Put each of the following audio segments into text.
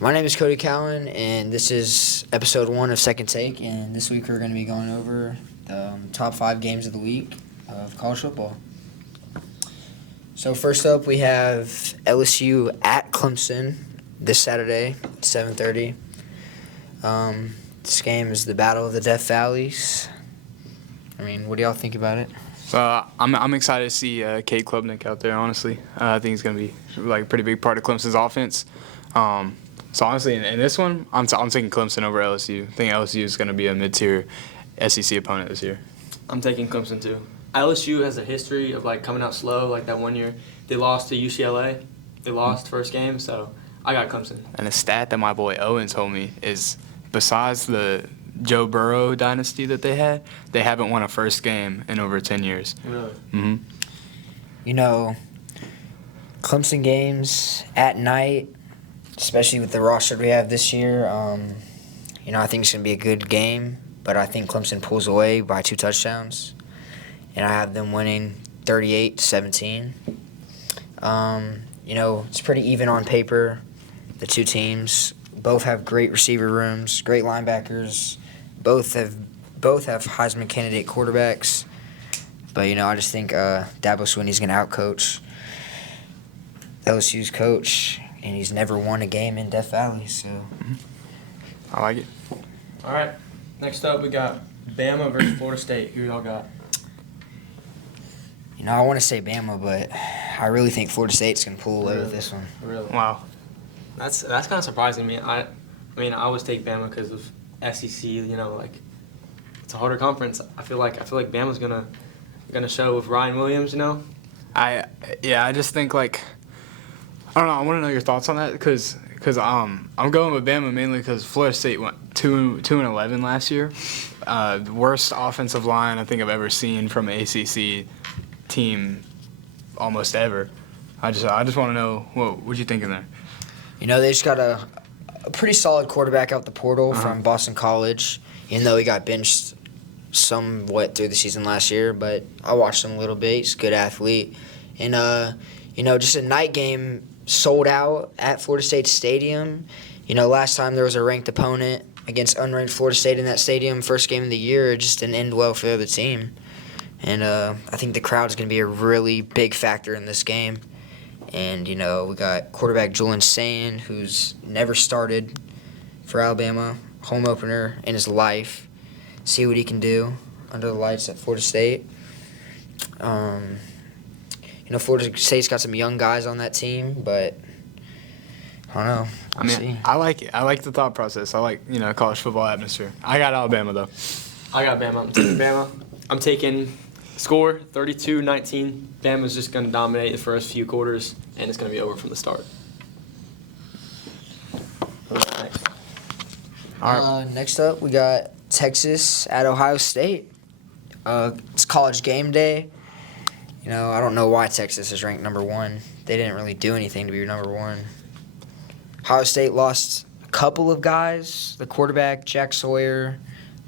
My name is Cody Cowan, and this is episode 1 of Second Take. And this week we're going to be going over the top 5 games of the week of college football. So first up, we have LSU at Clemson this Saturday, 7:30. This game is the Battle of the Death Valleys. I mean, what do y'all think about it? So I'm excited to see Cade Klubnik out there. Honestly, I think he's going to be like a pretty big part of Clemson's offense. So honestly, in this one, I'm taking Clemson over LSU. I think LSU is going to be a mid-tier SEC opponent this year. I'm taking Clemson too. LSU has a history of like coming out slow. Like that one year, they lost to UCLA. They lost first game, so I got Clemson. And a stat that my boy Owen told me is, besides the Joe Burrow dynasty that they had, they haven't won a first game in over 10 years. Really? Mm-hmm. You know, Clemson games at night, especially with the roster we have this year, I think it's going to be a good game, but I think Clemson pulls away by 2 touchdowns, and I have them winning 38-17. It's pretty even on paper, the two teams. Both have great receiver rooms, great linebackers. Both have Heisman candidate quarterbacks. But, I just think Dabo Swinney's going to outcoach LSU's coach, and he's never won a game in Death Valley, so. I like it. All right. Next up, we got Bama versus Florida State. Who y'all got? I want to say Bama, but I really think Florida State's going to pull away with this one. Really? Wow. That's kind of surprising to me. I always take Bama because of SEC. It's a harder conference. I feel like Bama's gonna show with Ryan Williams. I just think I don't know. I want to know your thoughts on that because I'm going with Bama mainly because Florida State went 2-11 last year. The worst offensive line I think I've ever seen from an ACC team almost ever. I just want to know what you thinking there. They just got a pretty solid quarterback out the portal from Boston College, even though he got benched somewhat through the season last year. But I watched him a little bit. He's a good athlete. And, just a night game sold out at Florida State Stadium. Last time there was a ranked opponent against unranked Florida State in that stadium, first game of the year, it just didn't end well for the team. And I think the crowd is going to be a really big factor in this game. And, we got quarterback Julian Sayin, who's never started for Alabama, home opener in his life. See what he can do under the lights at Florida State. Florida State's got some young guys on that team, but I don't know. We'll see. I like it. I like the thought process. I like, college football atmosphere. I got Alabama, though. I got Bama. I'm taking Bama. I'm taking score 32-19. Bama's just going to dominate the first few quarters, and it's going to be over from the start. Next. All right. Next up, we got Texas at Ohio State. It's college game day. I don't know why Texas is ranked number 1. They didn't really do anything to be number 1. Ohio State lost a couple of guys, the quarterback, Jack Sawyer,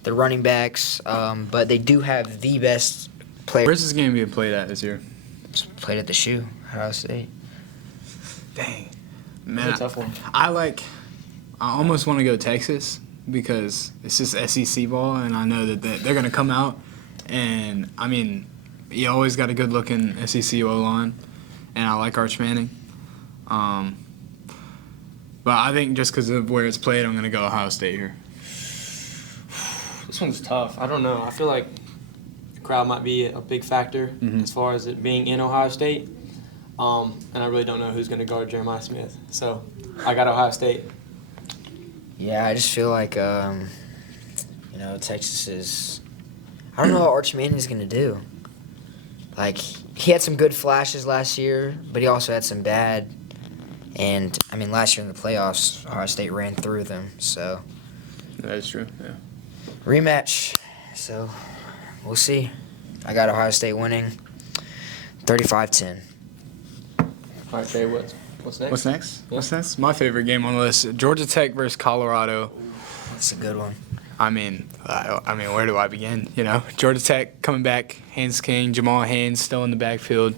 the running backs, but they do have the best player. Where's this game being played at this year? It's played at the Shoe, Ohio State. Dang. Man, That's a tough one. I almost want to go Texas because it's just SEC ball, and I know that they're going to come out. And, you always got a good-looking SEC O-line, and I like Arch Manning. But I think just because of where it's played, I'm going to go Ohio State here. This one's tough. I don't know. I feel like the crowd might be a big factor as far as it being in Ohio State. And I really don't know who's going to guard Jeremiah Smith. So I got Ohio State. Yeah, I just feel like, Texas is – I don't know what Arch Manning's going to do. He had some good flashes last year, but he also had some bad. And, last year in the playoffs, Ohio State ran through them, so. That is true, yeah. Rematch, so we'll see. I got Ohio State winning 35-10. All right, Trey, what's next? What's next? Yeah. What's next? My favorite game on the list, Georgia Tech versus Colorado. That's a good one. Where do I begin? Georgia Tech coming back, Haynes King, Jamal Haynes still in the backfield.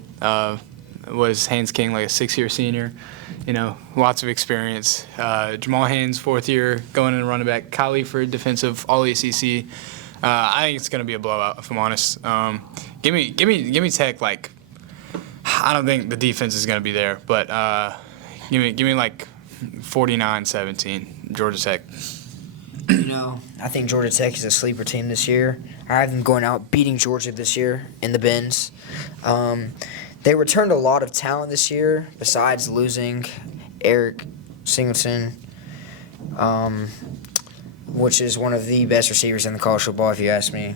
was Haynes King, like a 6-year senior. You know, lots of experience. Jamal Haynes, 4th year, going in running back. Kyle Leaford, defensive, all ACC. I think it's going to be a blowout, if I'm honest. Give me Tech. Like, I don't think the defense is going to be there, but give me like 49-17, Georgia Tech. You know, I think Georgia Tech is a sleeper team this year. I have them going out beating Georgia this year in the Benz. They returned a lot of talent this year, besides losing Eric Singleton, which is one of the best receivers in the college football, if you ask me.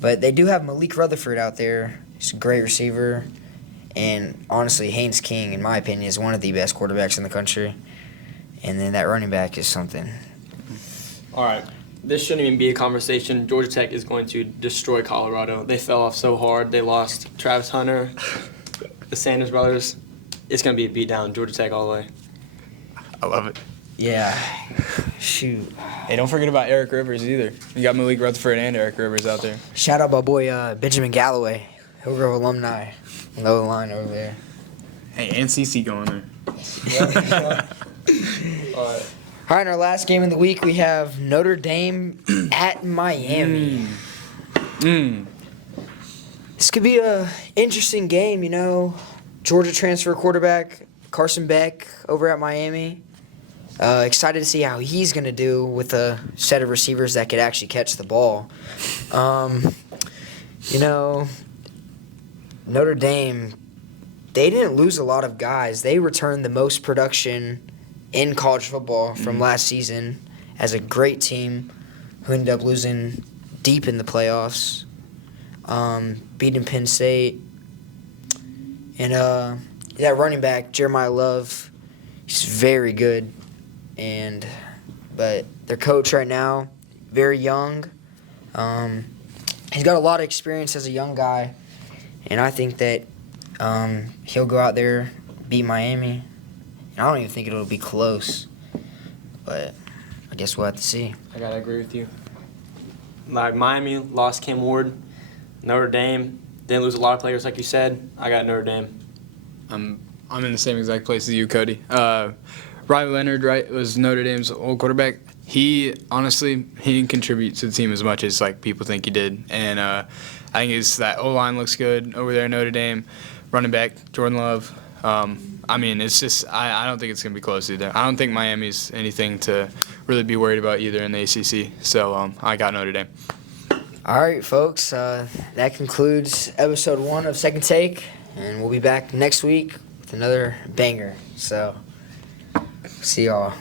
But they do have Malik Rutherford out there. He's a great receiver. And honestly, Haynes King, in my opinion, is one of the best quarterbacks in the country. And then that running back is something. All right. This shouldn't even be a conversation. Georgia Tech is going to destroy Colorado. They fell off so hard. They lost Travis Hunter, the Sanders brothers. It's going to be a beatdown. Georgia Tech all the way. I love it. Yeah. Shoot. Hey, don't forget about Eric Rivers either. You got Malik Rutherford and Eric Rivers out there. Shout out my boy Benjamin Galloway, Hillgrove alumni. Low line over there. Hey, and CC going there. All right. All right, in our last game of the week, we have Notre Dame at Miami. This could be a interesting game, you know. Georgia transfer quarterback Carson Beck over at Miami. Excited to see how he's going to do with a set of receivers that could actually catch the ball. You know, Notre Dame, they didn't lose a lot of guys. They returned the most production in college football from last season as a great team who ended up losing deep in the playoffs, beating Penn State. And that running back, Jeremiah Love, he's very good. But their coach right now, very young. He's got a lot of experience as a young guy. And I think that he'll go out there, beat Miami. And I don't even think it'll be close. But I guess we'll have to see. I got to agree with you. Like Miami lost Cam Ward. Notre Dame didn't lose a lot of players, like you said. I got Notre Dame. I'm in the same exact place as you, Cody. Riley Leonard, right, was Notre Dame's old quarterback. He didn't contribute to the team as much as like people think he did. And I think it's that O-line looks good over there at Notre Dame. Running back, Jordan Love. It's just I don't think it's going to be close either. I don't think Miami's anything to really be worried about either in the ACC. So I got Notre Dame. All right, folks. That concludes episode 1 of Second Take. And we'll be back next week with another banger. So, see y'all.